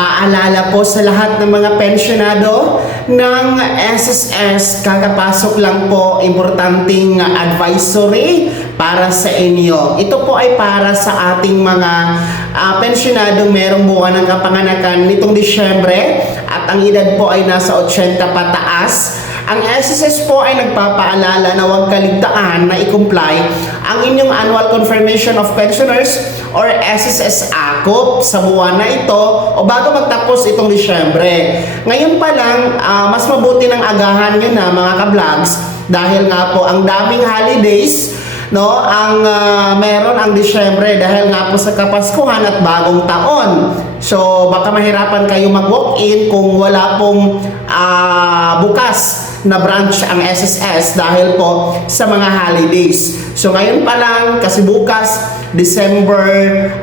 Paalala po sa lahat ng mga pensyonado ng SSS, kakapasok lang po, importanteng advisory para sa inyo. Ito po ay para sa ating mga pensyonadong merong buwan ng kapanganakan nitong Disyembre at ang edad po ay nasa 80 pataas. Ang SSS po ay nagpapaalala na huwag kaligtaan na i-comply ang inyong Annual Confirmation of Pensioners or SSS AKOP sa buwan na ito o bago magtapos itong Disyembre. Ngayon pa lang, mas mabuti ng agahan nyo na mga ka-vlogs dahil nga po ang daming holidays, no, ang meron ang Disyembre dahil nga po sa Kapaskuhan at bagong taon. So baka mahirapan kayo mag-walk-in kung wala pong bukas na branch ang SSS dahil po sa mga holidays. So ngayon pa lang, kasi bukas December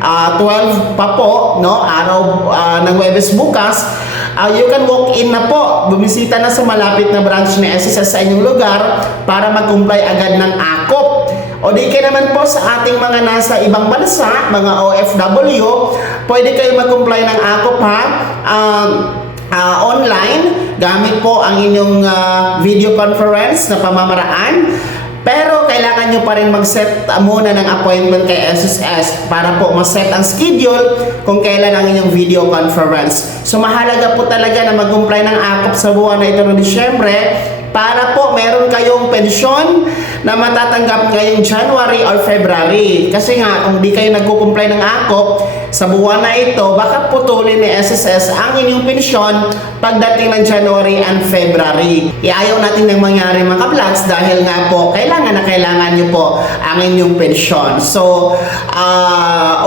12 pa po, no, araw ng Huwebes bukas, you can walk in na po, bumisita na sa malapit na branch ni SSS sa inyong lugar para mag-comply agad ng AKOP. O di kayo naman po sa ating mga nasa ibang bansa, mga OFW, pwede kayo mag-comply ng AKOP online gamit po ang inyong video conference na pamamaraan. Pero kailangan nyo pa rin mag-set muna ng appointment kay SSS para po ma-set ang schedule kung kailan ang inyong video conference. So mahalaga po talaga na mag-comply ng AKOP sa buwan na ito ng Disyembre para po meron kayong pensyon na matatanggap ngayong January or February. Kasi nga, kung di kayo nagko-comply ng AKOP sa buwan na ito, baka putulin ni SSS ang inyong pensyon pagdating ng January and February. Iayaw natin ng mangyari mga ka-vlogs dahil nga po, kailangan na kailangan nyo po ang inyong pensyon. So,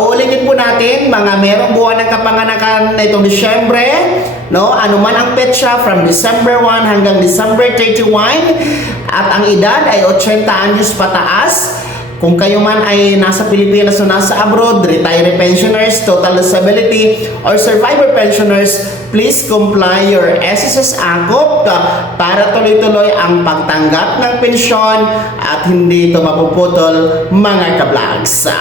uulitin po natin, mga merong buwan ng kapanganakan na itong Disyembre, no? Ano man ang petsa from December 1 hanggang December 31 at ang edad ay 80 anyos pataas. Kung kayo man ay nasa Pilipinas o nasa abroad, retiree pensioners, total disability, or survivor pensioners, please comply your SSS AKOP para tuloy-tuloy ang pagtanggap ng pensyon at hindi ito mapuputol mga ka-vlogs.